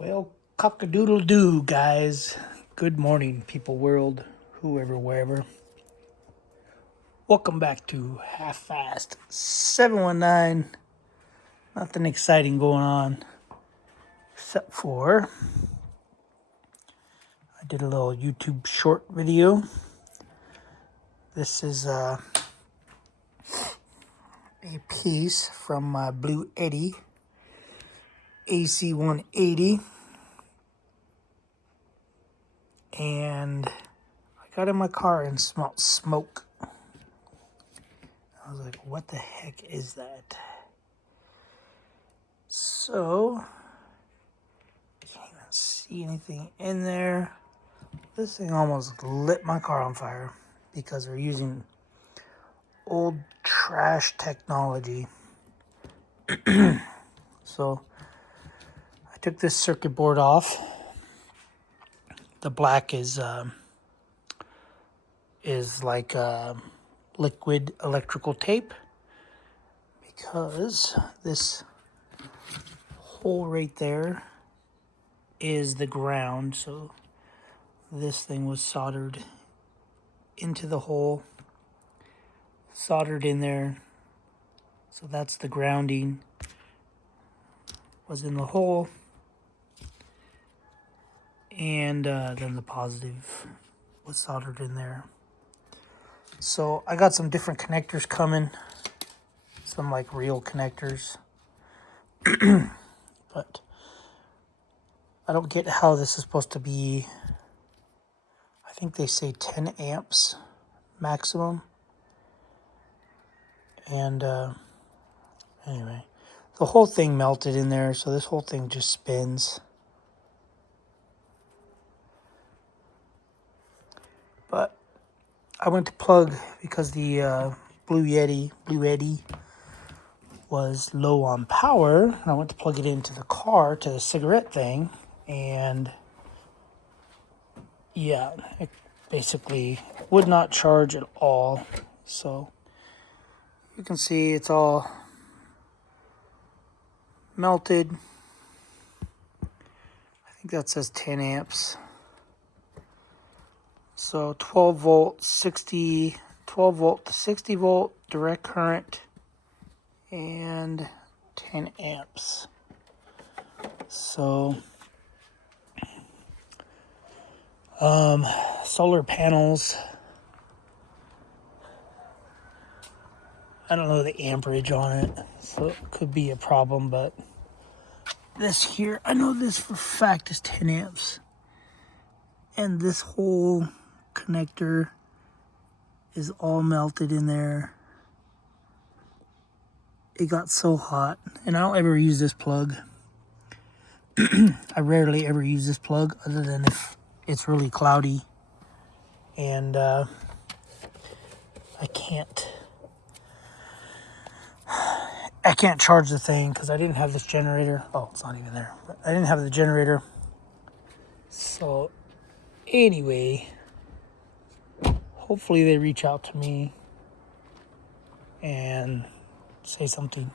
Well, cock-a-doodle-doo, guys. Good morning, people world, whoever, wherever. Welcome back to Half-Fast 719. Nothing exciting going on, except for I did a little YouTube short video. This is a piece from my BLUETTI AC180. And I got in my car and smelled smoke. I was like, what the heck is that? So, can't even see anything in there. This thing almost lit my car on fire because we're using old trash technology. So, I took this circuit board off. The black is like liquid electrical tape, because this hole right there is the ground. So this thing was soldered into the hole, soldered in there. So that's the grounding, was in the hole, and then the positive was soldered in there. So I got some different connectors coming, some like real connectors, but I don't get how this is supposed to be. I think they say 10 amps maximum. And anyway, the whole thing melted in there, so this whole thing just spins. But I went to plug because the BLUETTI was low on power, and I went to plug it into the car, to the cigarette thing, and yeah, it basically would not charge at all. So you can see it's all melted. I think that says 10 amps. So 12 volt to 60 volt direct current, and 10 amps. So solar panels, I don't know the amperage on it, so it could be a problem, but this here, I know this for a fact is 10 amps. And this whole connector is all melted in there. It got so hot, and I don't ever use this plug. I rarely ever use this plug, other than if it's really cloudy and I can't charge the thing because I didn't have this generator. Oh, it's not even there. But I didn't have the generator. So anyway, hopefully they reach out to me and say something,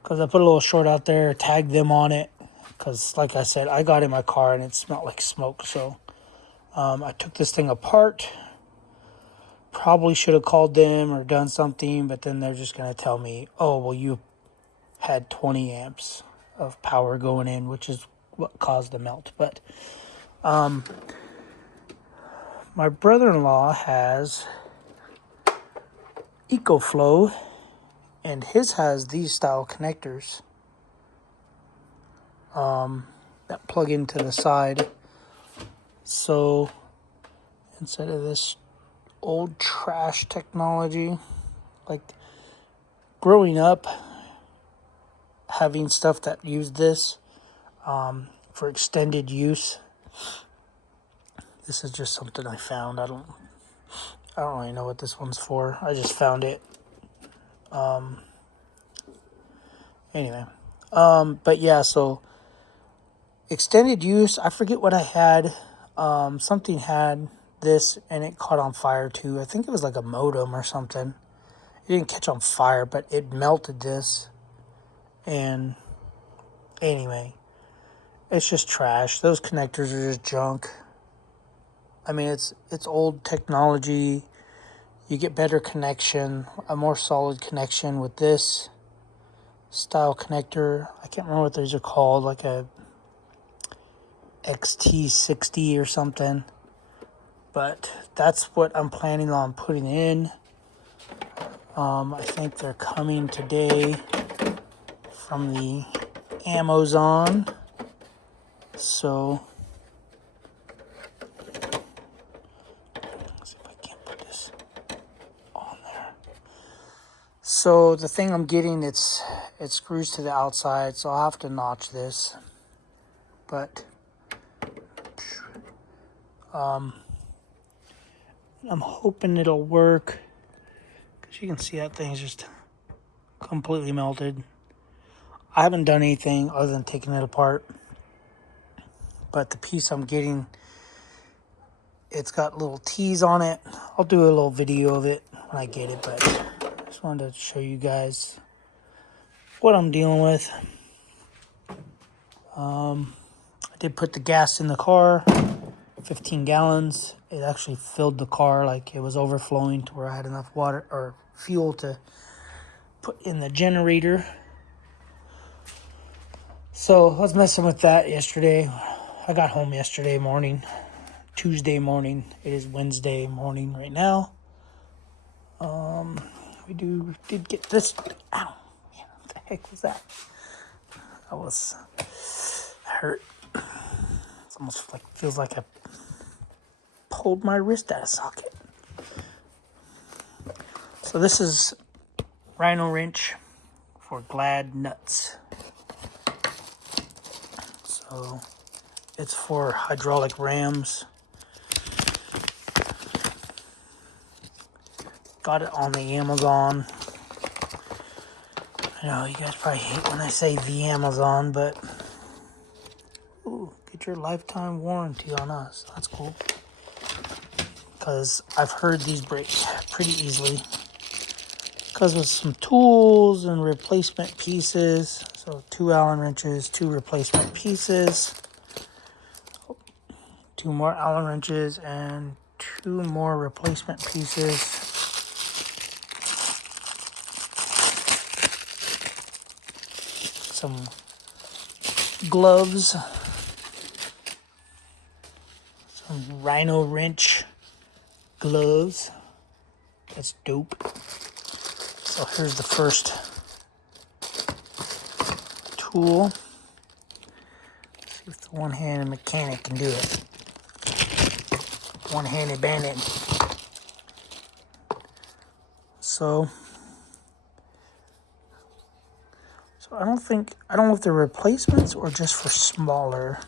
because I put a little short out there, tagged them on it, because like I said, I got in my car and it smelled like smoke. So I took this thing apart. Probably should have called them or done something, but then they're just going to tell me, oh, well, you had 20 amps of power going in, which is what caused the melt. But my brother-in-law has EcoFlow, and his has these style connectors that plug into the side. So instead of this old trash technology, like growing up having stuff that used this for extended use, this is just something I found. I don't really know what this one's for. I just found it. Anyway, but yeah, so extended use, I forget what I had. Something had this and it caught on fire too. I think it was like a modem or something. It didn't catch on fire, but it melted this. And anyway, It's just trash. Those connectors are just junk. I mean, it's old technology. You get better connection, a more solid connection with this style connector. I can't remember what these are called, like a XT60 or something. But that's what I'm planning on putting in. I think they're coming today from the Amazon. So let's see if I can't put this on there. So the thing I'm getting, it screws to the outside, so I'll have to notch this. But I'm hoping it'll work, because you can see that thing's just completely melted. I haven't done anything other than taking it apart, but the piece I'm getting, it's got little T's on it. I'll do a little video of it when I get it, but I just wanted to show you guys what I'm dealing with. I did put the gas in the car, 15 gallons. It actually filled the car, like it was overflowing to where I had enough water or fuel to put in the generator. So I was messing with that yesterday. I got home yesterday morning, Tuesday morning. It is Wednesday morning right now. We did get this. Ow, man, what the heck was that? That was hurt. It's almost like, feels like I pulled my wrist out of socket. So this is Rhino wrench for Glad nuts. So it's for hydraulic rams. Got it on the Amazon. I know you guys probably hate when I say the Amazon, but ooh, get your lifetime warranty on us. That's cool. Because I've heard these break pretty easily. Because of some tools and replacement pieces. So 2 Allen wrenches, 2 replacement pieces. 2 more Allen wrenches and 2 more replacement pieces. Some gloves. Some Rhino wrench gloves. That's dope. So here's the first tool. Let's see if the one-handed mechanic can do it. One-handed bandit. So I don't know if they're replacements or just for smaller.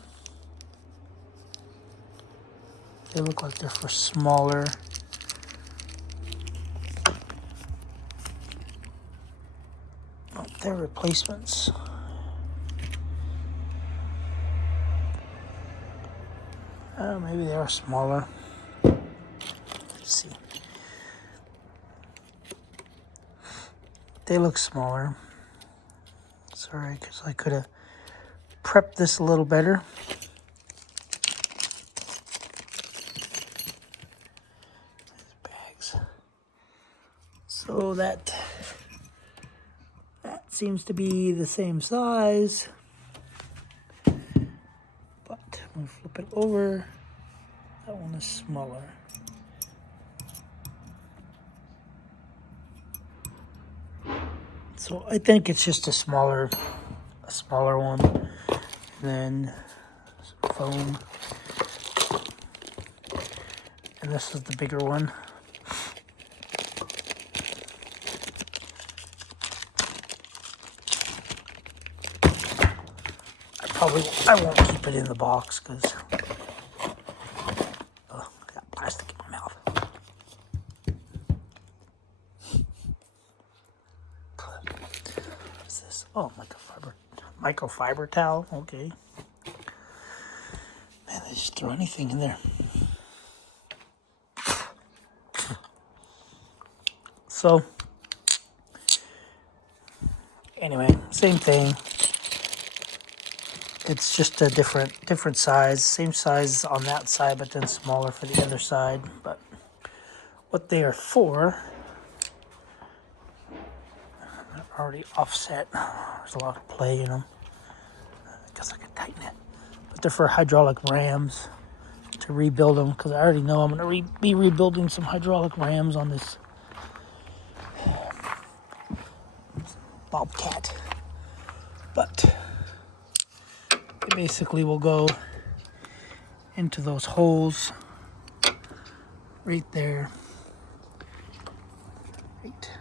They look like they're for smaller. Oh, they're replacements. Maybe they are smaller. Let's see. They look smaller. Sorry, because I could have prepped this a little better. These bags. So that seems to be the same size. But when we flip it over, that one is smaller. So I think it's just a smaller one. And then some foam. And this is the bigger one. I won't keep it in the box because I got plastic in my mouth. What's this? Oh, microfiber towel. Okay. Man, they just throw anything in there. So anyway, same thing. It's just a different size. Same size on that side, but then smaller for the other side. But what they are for, they're already offset. There's a lot of play in them. I guess I could tighten it. But they're for hydraulic rams to rebuild them, because I already know I'm going to be rebuilding some hydraulic rams on this Bobcat. But it basically will go into those holes right there. Right.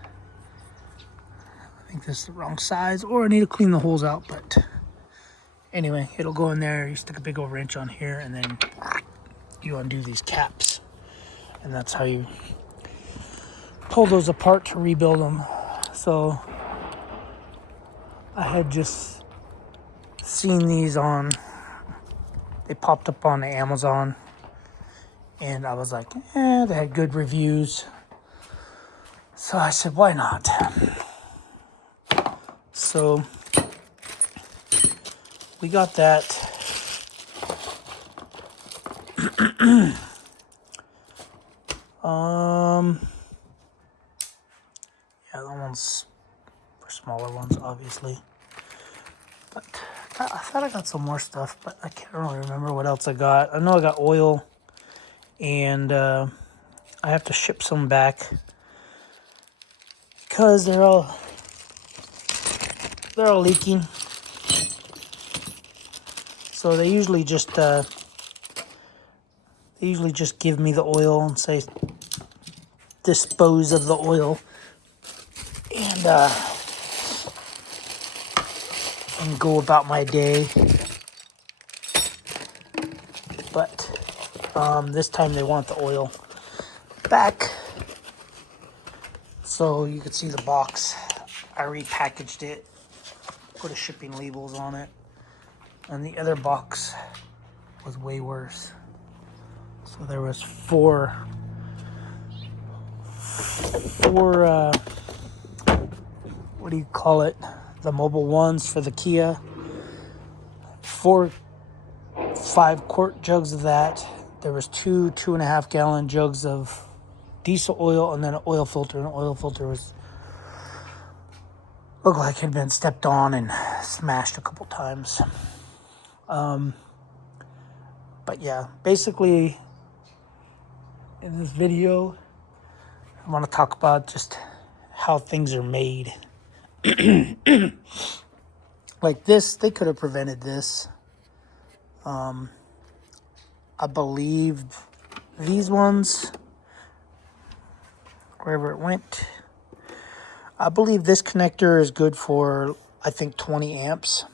I think this is the wrong size, or I need to clean the holes out, but anyway, it'll go in there. You stick a big old wrench on here, and then you undo these caps, and that's how you pull those apart to rebuild them. So I had just seen these they popped up on Amazon, and I was like, they had good reviews. So I said, why not? So we got that. Yeah, that one's for smaller ones, obviously. But I thought I got some more stuff, but I can't really remember what else I got. I know I got oil, and I have to ship some back because they're all leaking. So they usually just give me the oil and say dispose of the oil, and go about my day. But this time they want the oil back. So you can see the box. I repackaged it, put a shipping labels on it, and the other box was way worse. So there was four what do you call it? The mobile ones for the Kia. 4 5-quart jugs of that. There was 2.5 gallon jugs of diesel oil, and then an oil filter. And the oil filter looked like it had been stepped on and smashed a couple times. But yeah, basically in this video, I want to talk about just how things are made. Like this, they could have prevented this. I believe these ones, wherever it went, I believe this connector is good for, I think, 20 amps.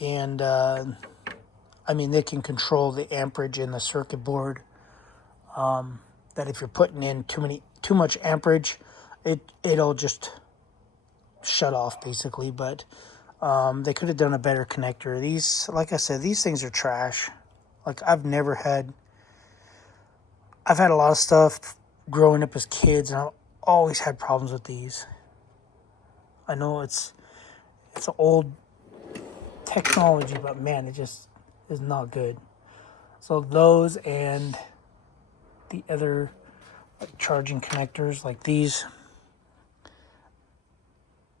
And I mean, they can control the amperage in the circuit board. That if you're putting in too much amperage, it'll just shut off basically. But they could have done a better connector. These, like I said, these things are trash. Like I've had a lot of stuff growing up as kids, and I've always had problems with these. I know it's an old technology, but man, it just is not good. So those and the other charging connectors, like these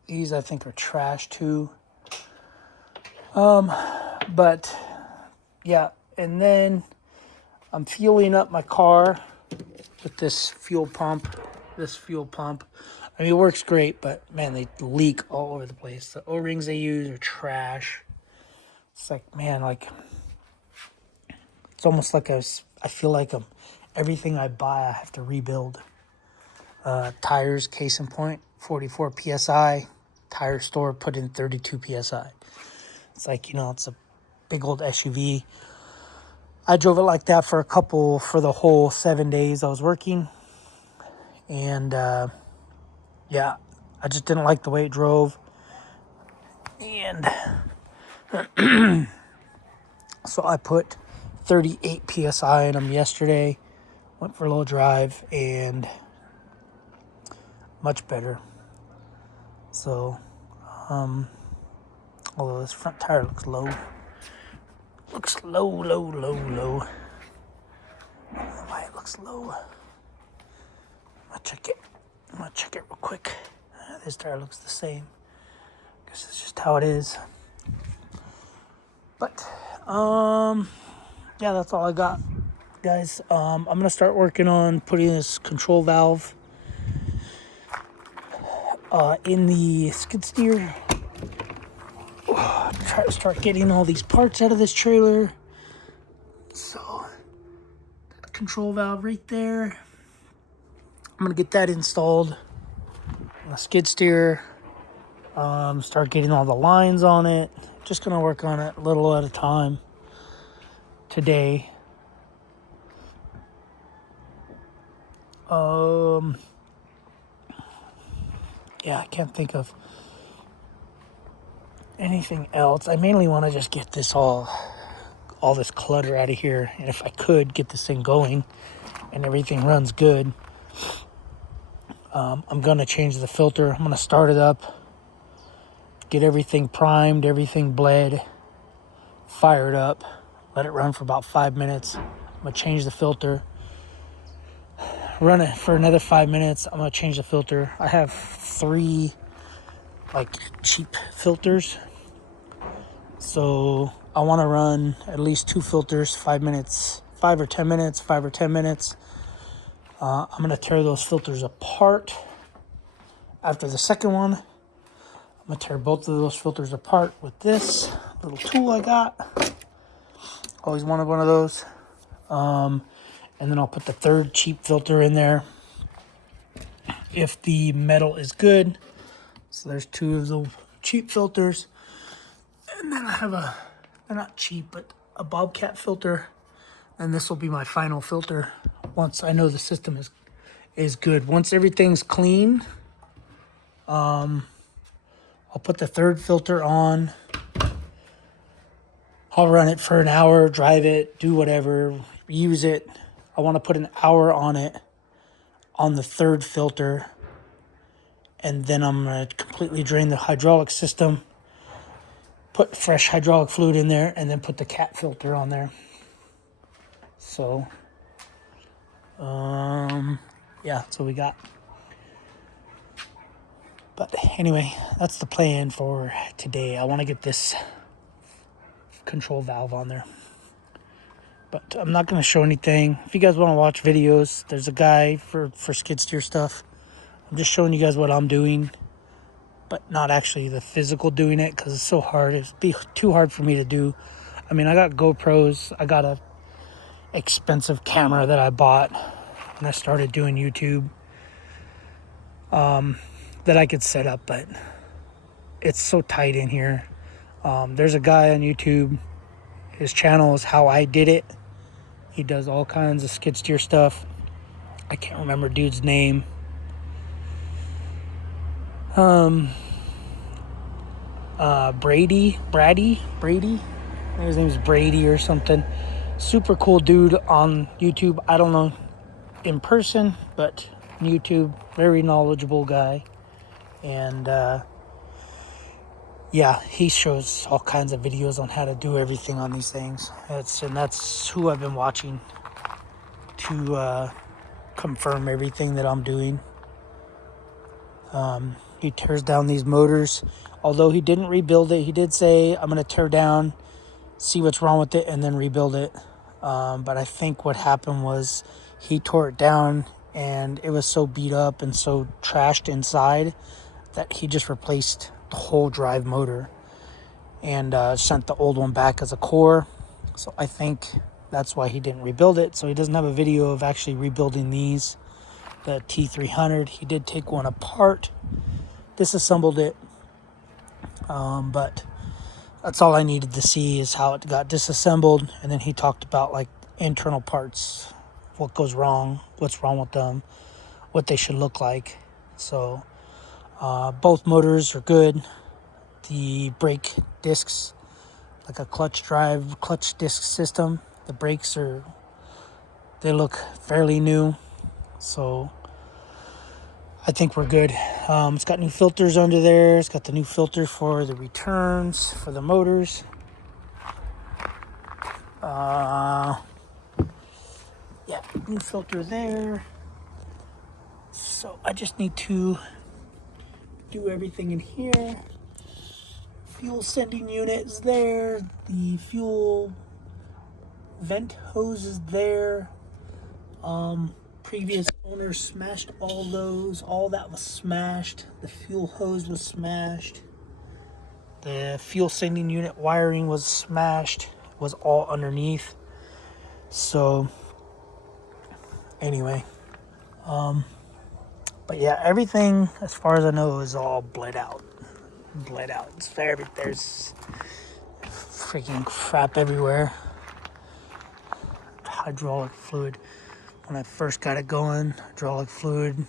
I think are trash too. But yeah, and then I'm fueling up my car with this fuel pump. I mean, it works great, but man, they leak all over the place. The O-rings they use are trash. It's like, man, like, it's almost like I feel like everything I buy, I have to rebuild. Tires, case in point, 44 PSI. Tire store put in 32 PSI. It's like, it's a big old SUV. I drove it like that for the whole 7 days I was working. And, yeah, I just didn't like the way it drove. And so I put 38 PSI in them yesterday. Went for a little drive, and much better. So, Although this front tire looks low. Looks low, low, low, low. I don't know why it looks low. I'm gonna check it real quick. This tire looks the same. Guess it's just how it is. But yeah, that's all I got, guys. I'm gonna start working on putting this control valve in the skid steer. Try to start getting all these parts out of this trailer. So that control valve right there, I'm gonna get that installed on the skid steer. Start getting all the lines on it. Just gonna work on it a little at a time today. Yeah, I can't think of anything else. I mainly want to just get this all this clutter out of here, and if I could get this thing going and everything runs good, I'm gonna change the filter. I'm gonna start it up, get everything primed, everything bled, fire it up, let it run for about 5 minutes. I'm gonna change the filter, run it for another 5 minutes. I'm gonna change the filter. I have 3 like cheap filters, so I want to run at least 2 filters, 5 minutes, 5 or 10 minutes, 5 or 10 minutes. I'm gonna tear those filters apart after the second one. I'm gonna tear both of those filters apart with this little tool I got. Always wanted one of those. And then I'll put the 3rd cheap filter in there if the metal is good. So there's 2 of the cheap filters. And then I have they're not cheap, but a Bobcat filter. And this will be my final filter once I know the system is good. Once everything's clean, I'll put the 3rd filter on. I'll run it for an hour, drive it, do whatever, use it. I want to put an hour on it on the 3rd filter. And then I'm going to completely drain the hydraulic system, put fresh hydraulic fluid in there, and then put the cat filter on there. So, yeah, that's what we got. But anyway, that's the plan for today. I want to get this control valve on there. But I'm not going to show anything. If you guys want to watch videos, there's a guy for skid steer stuff. I'm just showing you guys what I'm doing, but not actually the physical doing it because it's so hard. It'd be too hard for me to do. I mean, I got GoPros. I got a expensive camera that I bought when I started doing YouTube that I could set up, but it's so tight in here. There's a guy on YouTube. His channel is How I Did It. He does all kinds of skid steer stuff. I can't remember dude's name. Brady. I think his name is Brady or something. Super cool dude on YouTube. I don't know in person, but on YouTube, very knowledgeable guy. And yeah, he shows all kinds of videos on how to do everything on these things. That's who I've been watching to confirm everything that I'm doing. He tears down these motors. Although he didn't rebuild it, he did say, I'm going to tear down, see what's wrong with it, and then rebuild it. But I think what happened was he tore it down, and it was so beat up and so trashed inside that he just replaced the whole drive motor and sent the old one back as a core. So I think that's why he didn't rebuild it. So he doesn't have a video of actually rebuilding these. The T300, he did take one apart, disassembled it, but that's all I needed to see is how it got disassembled. And then he talked about like internal parts, what goes wrong, what's wrong with them, what they should look like. So both motors are good. The brake discs, like a clutch disc system, the brakes they look fairly new. So I think we're good. It's got new filters under there. It's got the new filter for the returns for the motors. Yeah, new filter there. So I just need to do everything in here. Fuel sending unit is there. The fuel vent hose is there. Previous owner smashed all those. All that was smashed. The fuel hose was smashed. The fuel sending unit wiring was smashed. It was all underneath. So anyway, but yeah, everything as far as I know is all bled out. Bled out. There's freaking crap everywhere. Hydraulic fluid. When I first got it going, hydraulic fluid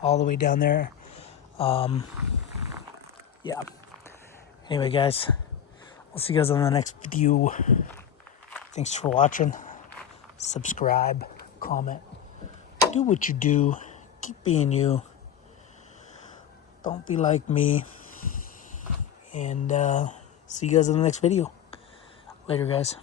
all the way down there. Yeah. Anyway, guys, I'll see you guys on the next video. Thanks for watching. Subscribe, comment, do what you do. Keep being you. Don't be like me. And see you guys in the next video. Later, guys.